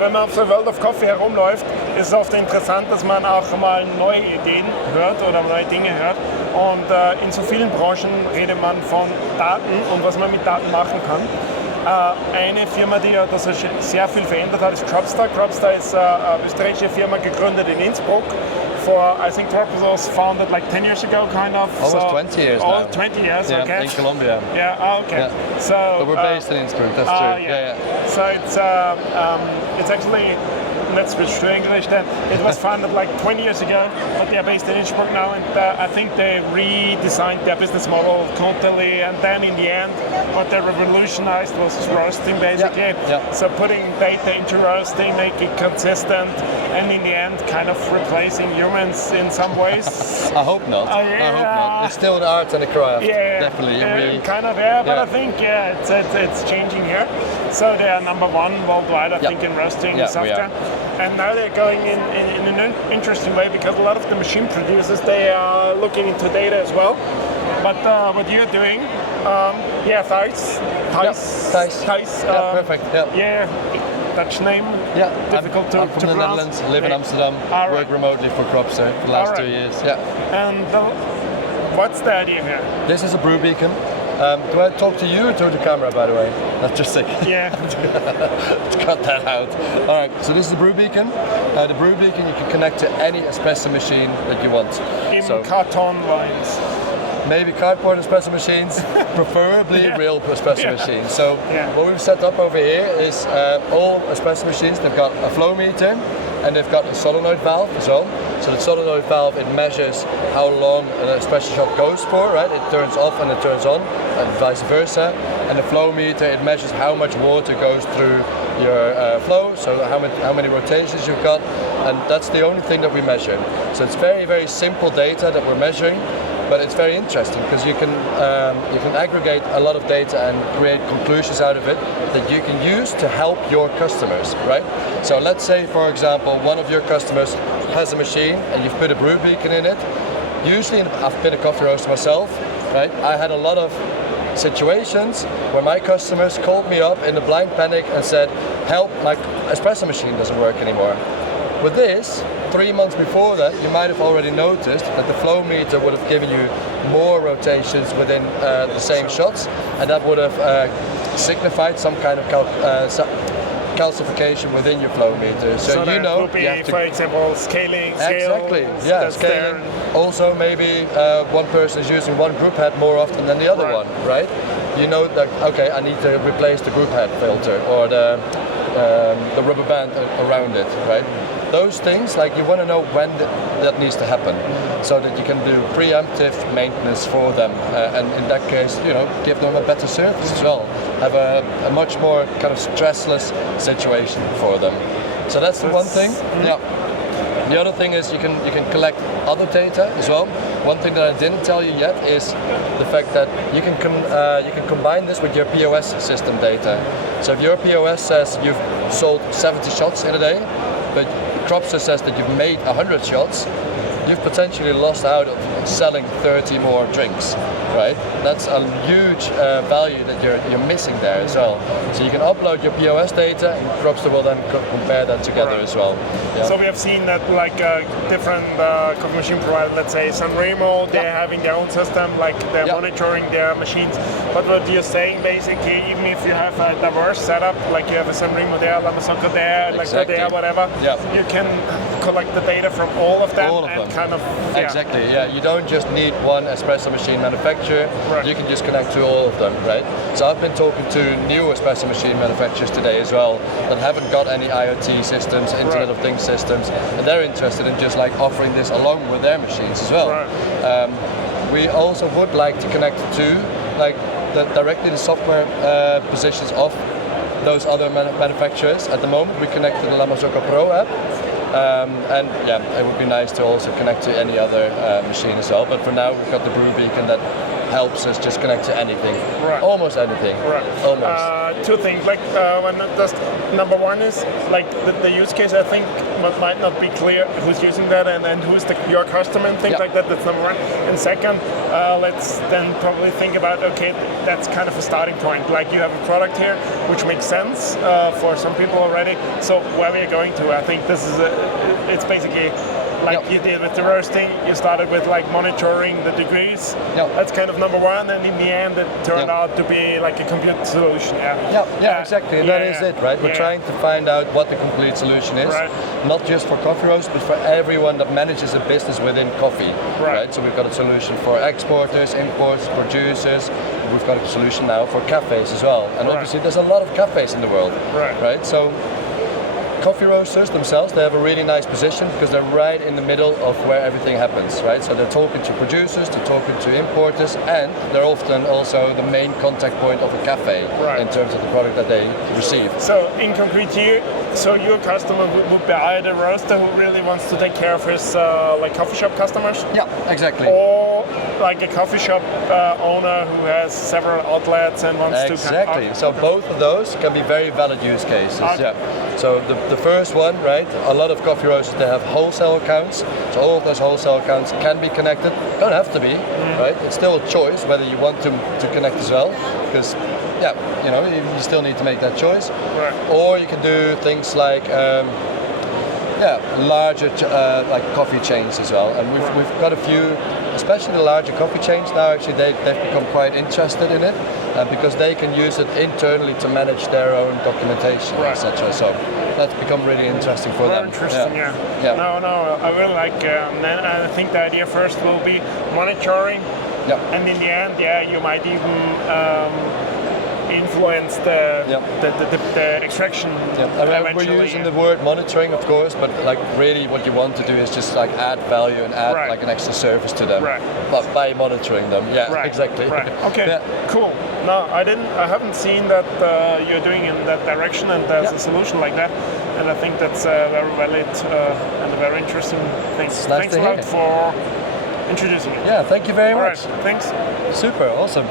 wenn man auf der World of Coffee herumläuft, ist es oft interessant, dass man auch mal neue Ideen hört oder neue Dinge hört. Und in so vielen Branchen redet man von Daten und was man mit Daten machen kann. Eine Firma, die das sehr viel verändert hat, ist Cropster. Cropster ist eine österreichische Firma, gegründet in Innsbruck. I think Cropster was founded like 10 years ago, kind of. Almost 20 years now. 20 years, yeah, okay. In Colombia. Yeah, okay. Yeah. So, but we're based in Innsbruck, that's true. Yeah. So it's actually, let's switch to English then. It was founded like 20 years ago, but they're based in Innsbruck now, and I think they redesigned their business model totally, and then in the end, what they revolutionized was roasting, basically. Yeah. So putting data into roasting, make it consistent, and in the end, kind of replacing humans in some ways. I hope not. I hope not. It's still an art and a craft. Yeah, definitely. Kind of, yeah. But I think it's changing here. So they are number one worldwide, I think, in roasting software. And now they're going in an interesting way, because a lot of the machine producers, they are looking into data as well. But what you're doing, Thijs. Yeah, perfect. Yeah, Dutch name. Yeah, difficult I'm to from the pronounce. Netherlands, live in Amsterdam, work remotely for Cropster for the last 2 years. Yeah. And what's the idea here? This is a BrewBeacon. Do I talk to you or to the camera, by the way? That's just sick. Yeah. Cut that out. All right, so this is the BrewBeacon. The BrewBeacon you can connect to any espresso machine that you want. In carton lines. Maybe cardboard espresso machines, preferably real espresso machines. So what we've set up over here is all espresso machines. They've got a flow meter and they've got a solenoid valve as well. So the solenoid valve, it measures how long an espresso shot goes for, right? It turns off and it turns on, and vice versa. And the flow meter, it measures how much water goes through your flow, so how many rotations you've got, and that's the only thing that we measure. So it's very, very simple data that we're measuring, but it's very interesting because you can aggregate a lot of data and create conclusions out of it that you can use to help your customers, right? So let's say, for example, one of your customers has a machine and you've put a BrewBeacon in it. Usually, I've been a coffee roaster myself, right? I had a lot of situations where my customers called me up in a blind panic and said, help, my espresso machine doesn't work anymore. With this, 3 months before that, you might have already noticed that the flow meter would have given you more rotations within the same shots, and that would have signified some kind of calcification within your flow meter. So you know, could be, for example, scaling. Exactly. Yeah, scaling. Also, maybe one person is using one group head more often than the other one, right? You know that, okay, I need to replace the group head filter or the rubber band around it, right? Those things, like, you want to know when that needs to happen, so that you can do preemptive maintenance for them, and in that case, you know, give them a better service as well. Have a much more kind of stressless situation for them. So that's the one thing. Yeah. The other thing is you can collect other data as well. One thing that I didn't tell you yet is the fact that you can combine this with your PoS system data. So if your PoS says you've sold 70 shots in a day, but Cropster says that you've made 100 shots, you've potentially lost out on selling 30 more drinks, right? That's a huge value that you're missing there as well. So you can upload your PoS data, and Cropster will then compare that together as well. Yeah. So we have seen that, like, different coffee machine providers, let's say Sanremo, they're having their own system, like they're monitoring their machines. But what you're saying, basically, even if you have a diverse setup, like you have a Sanremo there, Lamasocco there, like there, whatever, you can collect the data from all of them kind of. Exactly. Yeah. You don't just need one espresso machine manufacturer. Right. You can just connect to all of them, right? So I've been talking to new espresso machine manufacturers today as well that haven't got any IoT systems, Internet of Things systems, and they're interested in just like offering this along with their machines as well. Right. We also would like to connect to like directly the software positions of those other manufacturers. At the moment, we connect to the Lamasocco Pro app. And yeah, it would be nice to also connect to any other machine as well. But for now, we've got the BrewBeacon that helps us just connect to anything, Right. almost anything, Right. almost. Two things, like when just number one is like the use case. I think might not be clear who's using that and who's your customer and things like that. That's number one. And second, let's then probably think about, okay, that's kind of a starting point. Like you have a product here, which makes sense for some people already. So where we are going to, I think this is it's basically like you did with the roasting. You started with like monitoring the degrees. That's kind of number one, and in the end, it turned out to be like a complete solution. Exactly. And that is it, right? We're trying to find out what the complete solution is, not just for coffee roast, but for everyone that manages a business within coffee, right? So we've got a solution for exporters, importers, producers. We've got a solution now for cafes as well. And obviously, there's a lot of cafes in the world, right? So coffee roasters themselves, they have a really nice position because they're right in the middle of where everything happens, right? So they're talking to producers, they're talking to importers, and they're often also the main contact point of a cafe in terms of the product that they receive. So in concrete here, so your customer would be either a roaster who really wants to take care of his like coffee shop customers? Yeah, exactly. Or like a coffee shop owner who has several outlets and wants to... Exactly. So both of those can be very valid use cases. So the first one, right, a lot of coffee roasters, they have wholesale accounts. So all of those wholesale accounts can be connected. Don't have to be, right? It's still a choice whether you want to connect as well, because you still need to make that choice. Or you can do things like larger like coffee chains as well. And we've got a few, especially the larger coffee chains now. Actually, they've become quite interested in it because they can use it internally to manage their own documentation, etc. So that's become really interesting for them. Interesting, No, I really like. And I think the idea first will be monitoring, and in the end, you might even influence the extraction. I mean, we're using the word monitoring, of course, but like really, what you want to do is just like add value and add like an extra service to them, but by monitoring them. Exactly. Okay. Cool. No, I haven't seen that you're doing in that direction, and there's a solution like that, and I think that's very valid and a very interesting thing. Thanks a lot for introducing it. Yeah, thank you very much. Thanks. Super, awesome.